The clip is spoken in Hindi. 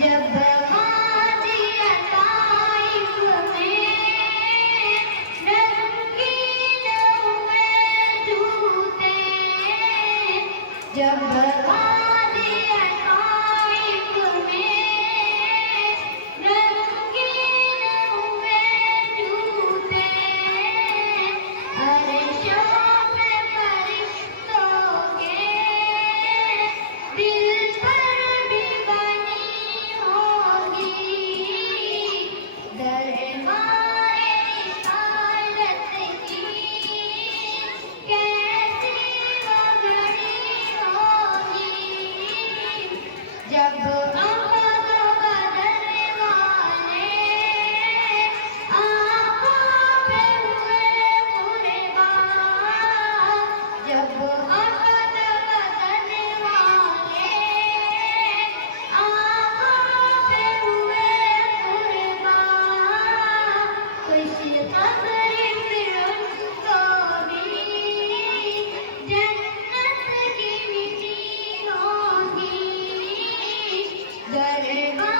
जब गाजिया ताइफ में रंगीन हुए जूते, जब गाजिया ताइफ में रंगीन हुए जूते, अर्शों पे फरिश्तों के दिल पर भी बनी होगी दरगाए रिसालत की कैसी वो घड़ी होगी, जब अहद बदन वाले आँखों पे हुए कुर्बान, जब अहद बदन वाले आँखों पे हुए कुर्बान, तो इस कब्र फिर उनको भी जन्नत की मिट्टी होगी दरगाह